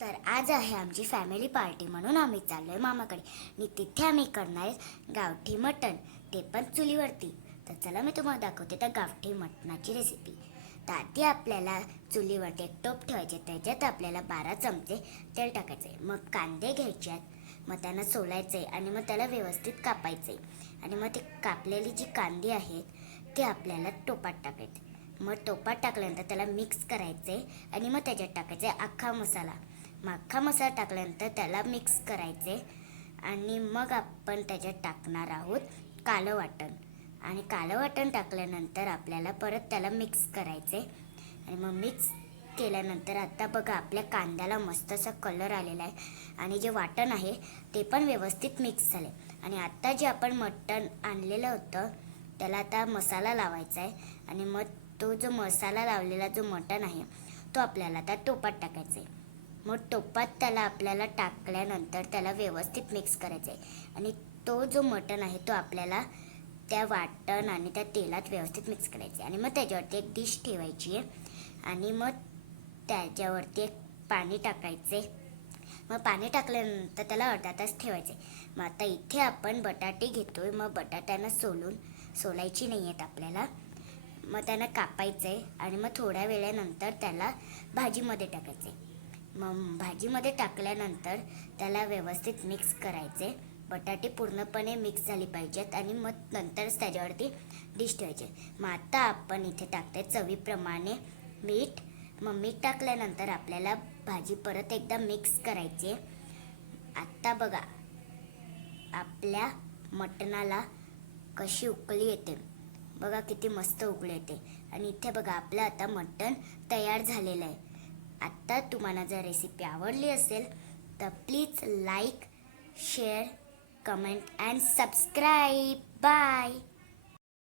तर आज आहे आमची फॅमिली पार्टी म्हणून आम्ही चाललोय मामाकडे आणि तिथे आम्ही करणार गावठी मटण, ते पण चुलीवरती. तर चला मी तुम्हाला दाखवते त्या गावठी मटणाची रेसिपी. तर आधी आपल्याला चुलीवरती एक टोप ठेवायचे, त्याच्यात आपल्याला 12 चमचे तेल टाकायचे. मग कांदे घ्यायचे, मग त्यांना सोलायचे आणि मग त्याला व्यवस्थित कापायचे. आणि मग ते कापलेली जी कांदी आहेत ते आपल्याला टोपात टाकायचे. मग टोपात टाकल्यानंतर त्याला मिक्स करायचे आणि मग त्याच्यात टाकायचे अख्खा मसाला. अख्खा मसाला टाकल्यानंतर त्याला मिक्स करायचे आणि मग आपण त्याच्यात टाकणार आहोत कालं वाटण. आणि कालं वाटण टाकल्यानंतर आपल्याला परत त्याला मिक्स करायचे. आणि मग मिक्स केल्यानंतर आता बघा आपल्या कांद्याला मस्त असा कलर आलेला आहे आणि जे वाटण आहे ते पण व्यवस्थित मिक्स झाले. आणि आत्ता जे आपण मटण आणलेलं होतं त्याला आता मसाला लावायचा आहे. आणि मग तो जो मसाला लावलेला जो मटण आहे तो आपल्याला आता टोपात टाकायचा आहे. मग टोपात त्याला आपल्याला टाकल्यानंतर त्याला व्यवस्थित मिक्स करायचं आहे. आणि तो जो मटण आहे तो आपल्याला त्या वाटण आणि त्या तेलात व्यवस्थित मिक्स करायचे. आणि मग त्याच्यावरती एक डिश ठेवायची आहे आणि मग त्याच्यावरती एक पाणी टाकायचे. मग पाणी टाकल्यानंतर त्याला अर्धा तास ठेवायचे. मग आता इथे आपण बटाटे घेतोय. मग बटाट्यांना सोलायची नाही आहेत आपल्याला. मग त्यांना कापायचं आहे आणि मग थोड्या वेळानंतर त्याला भाजीमध्ये टाकायचे. मग भाजीमध्ये टाकल्यानंतर त्याला व्यवस्थित मिक्स करायचे. बटाटे पूर्णपणे मिक्स झाली पाहिजेत आणि मग नंतरच त्याच्यावरती डिश ठेवायचे. मग आता आपण इथे टाकते चवीप्रमाणे मीठ. मग मीठ टाकल्यानंतर आपल्याला भाजी परत एकदा मिक्स करायची. आत्ता बघा आपल्या मटणाला कशी उकळी येते, बघा किती मस्त उकळी येते. आणि इथे बघा आपलं आता मटण तयार झालेलं आहे. आत्ता तुम्हाला जर रेसिपी आवडली असेल तर please like, share, comment and subscribe. Bye.